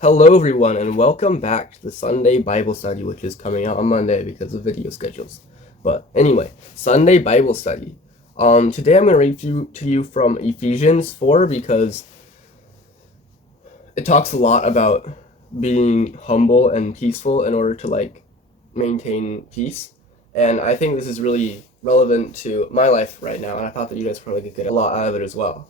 Hello, everyone, and welcome back to the Sunday Bible study, which is coming out on Monday because of video schedules. But anyway, Sunday Bible study. Today I'm going to read to you from Ephesians 4 because it talks a lot about being humble and peaceful in order to maintain peace. And I think this is really relevant to my life right now, and I thought that you guys probably could get a lot out of it as well.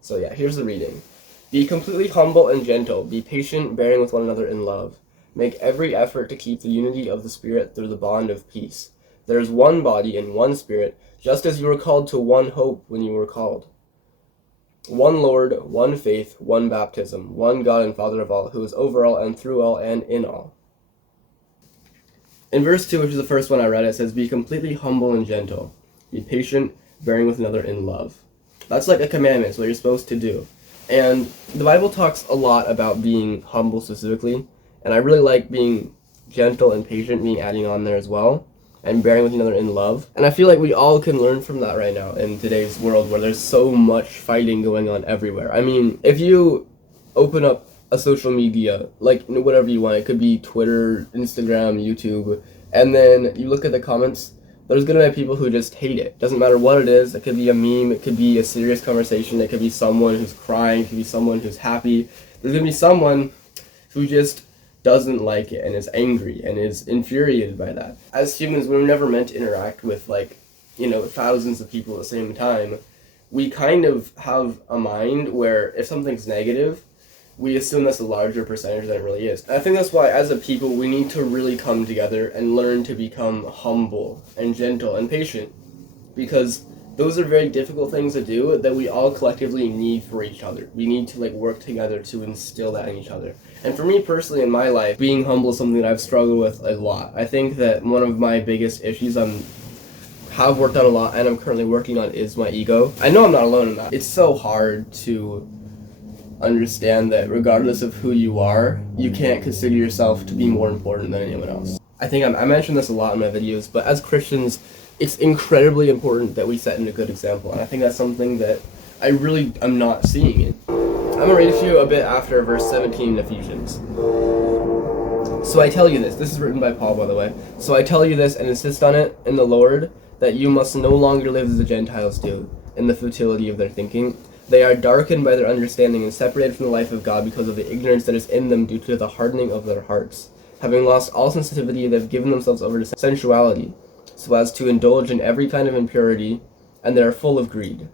So yeah, here's the reading. Be completely humble and gentle. Be patient, bearing with one another in love. Make every effort to keep the unity of the Spirit through the bond of peace. There is one body and one Spirit, just as you were called to one hope when you were called. One Lord, one faith, one baptism, one God and Father of all, who is over all and through all and in all. In verse 2, which is the first one I read, it says, Be completely humble and gentle. Be patient, bearing with another in love. That's like a commandment. It's what you're supposed to do. And the Bible talks a lot about being humble specifically, and I really like being gentle and patient, being adding on there as well, and bearing with another in love. And I feel like we all can learn from that right now in today's world where there's so much fighting going on everywhere. I mean, if you open up a social media, like whatever you want, it could be Twitter, Instagram, YouTube, and then you look at the comments, there's going to be people who just hate it. Doesn't matter what it is. It could be a meme. It could be a serious conversation. It could be someone who's crying. It could be someone who's happy. There's going to be someone who just doesn't like it and is angry and is infuriated by that. As humans, we're never meant to interact with thousands of people at the same time. We kind of have a mind where if something's negative, we assume that's a larger percentage than it really is. And I think that's why, as a people, we need to really come together and learn to become humble and gentle and patient, because those are very difficult things to do that we all collectively need for each other. We need to work together to instill that in each other. And for me personally in my life, being humble is something that I've struggled with a lot. I think that one of my biggest issues have worked on a lot and I'm currently working on is my ego. I know I'm not alone in that. It's so hard to understand that regardless of who you are, you can't consider yourself to be more important than anyone else. I think I mentioned this a lot in my videos, but as Christians, it's incredibly important that we set a good example, and I think that's something that I really am not seeing it. I'm going to read to you a bit after verse 17 in Ephesians. So I tell you this is written by Paul, by the way. So I tell you this and insist on it in the Lord, that you must no longer live as the Gentiles do, in the futility of their thinking. They are darkened by their understanding and separated from the life of God because of the ignorance that is in them due to the hardening of their hearts. Having lost all sensitivity, they have given themselves over to sensuality, so as to indulge in every kind of impurity, and they are full of greed.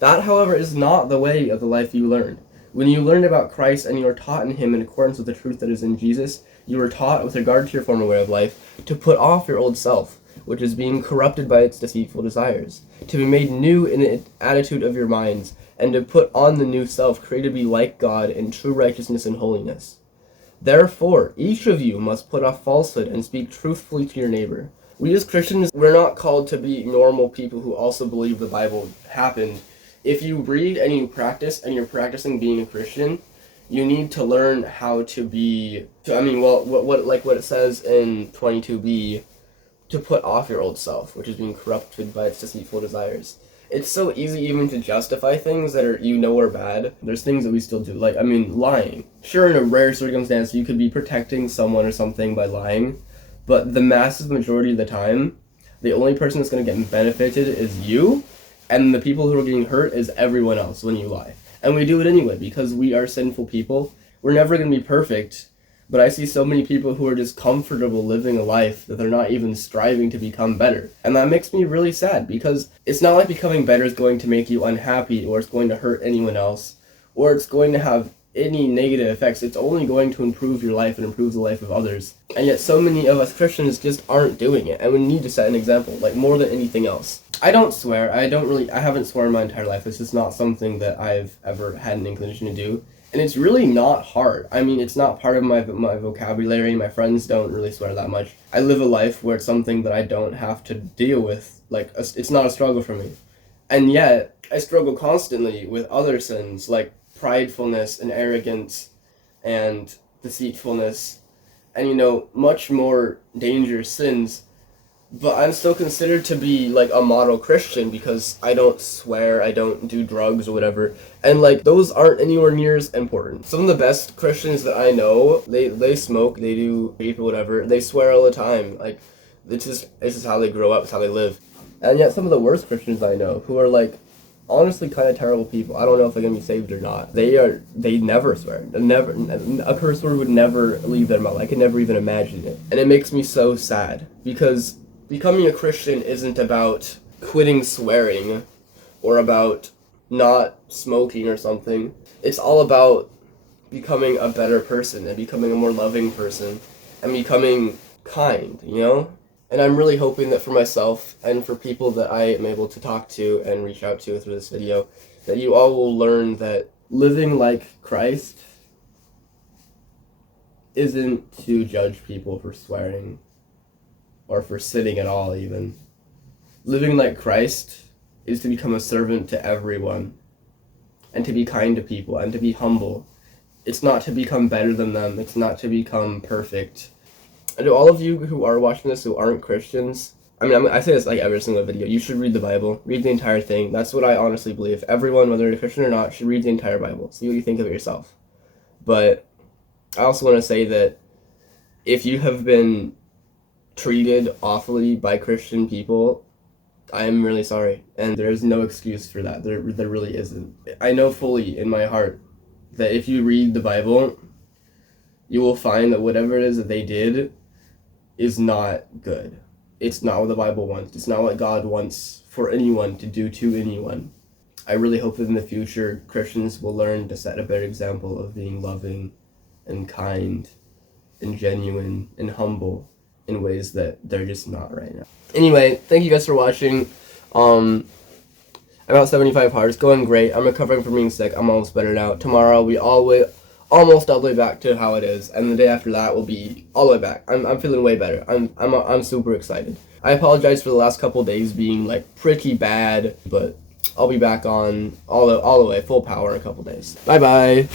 That, however, is not the way of the life you learned. When you learned about Christ and you are taught in Him in accordance with the truth that is in Jesus, you were taught, with regard to your former way of life, to put off your old self, which is being corrupted by its deceitful desires, to be made new in the attitude of your minds, and to put on the new self, created to be like God in true righteousness and holiness. Therefore, each of you must put off falsehood and speak truthfully to your neighbor. We as Christians, we're not called to be normal people who also believe the Bible happened. If you read and you practice, and you're practicing being a Christian, you need to learn how to be, what it says in 22b, to put off your old self, which is being corrupted by its deceitful desires. It's so easy even to justify things that are bad. There's things that we still do, lying. Sure, in a rare circumstance, you could be protecting someone or something by lying, but the massive majority of the time, the only person that's going to get benefited is you, and the people who are getting hurt is everyone else when you lie. And we do it anyway, because we are sinful people. We're never going to be perfect, but I see so many people who are just comfortable living a life that they're not even striving to become better. And that makes me really sad, because it's not like becoming better is going to make you unhappy, or it's going to hurt anyone else, or it's going to have any negative effects. It's only going to improve your life and improve the life of others. And yet so many of us Christians just aren't doing it, and we need to set an example, more than anything else. I don't swear. I haven't sworn my entire life. It's just not something that I've ever had an inclination to do. And it's really not hard. I mean, it's not part of my vocabulary. My friends don't really swear that much. I live a life where it's something that I don't have to deal with. It's not a struggle for me. And yet, I struggle constantly with other sins, like pridefulness and arrogance and deceitfulness and, much more dangerous sins but I'm still considered to be like a model Christian because I don't swear, I don't do drugs or whatever, and like those aren't anywhere near as important. Some of the best Christians that I know, they smoke, they do vape or whatever, they swear all the time. Like it's just how they grow up, it's how they live. And yet some of the worst Christians I know, who are like honestly kind of terrible people, I don't know if they're gonna be saved or not. They never swear. Never, a curse word would never leave their mouth. I could never even imagine it, and it makes me so sad because becoming a Christian isn't about quitting swearing or about not smoking or something. It's all about becoming a better person and becoming a more loving person and becoming kind, you know? And I'm really hoping that for myself and for people that I am able to talk to and reach out to through this video, that you all will learn that living like Christ isn't to judge people for swearing or for sinning at all even. Living like Christ is to become a servant to everyone and to be kind to people and to be humble. It's not to become better than them. It's not to become perfect. And to all of you who are watching this who aren't Christians, I say this like every single video, you should read the Bible, read the entire thing. That's what I honestly believe. Everyone, whether you're a Christian or not, should read the entire Bible. See what you think of it yourself. But I also want to say that if you have been treated awfully by Christian people, I am really sorry, and there's no excuse for that. There really isn't. I know fully in my heart that if you read the Bible, you will find that whatever it is that they did is not good. It's not what the Bible wants. It's not what God wants for anyone to do to anyone. I really hope that in the future, Christians will learn to set a better example of being loving and kind and genuine and humble in ways that they're just not right now. Anyway, thank you guys for watching. About 75 hearts, going great. I'm recovering from being sick. I'm almost better now. Tomorrow we almost all the way back to how it is, and the day after that will be all the way back. I'm feeling way better. I'm super excited. I apologize for the last couple days being like pretty bad, but I'll be back on all the way full power in a couple days. Bye bye.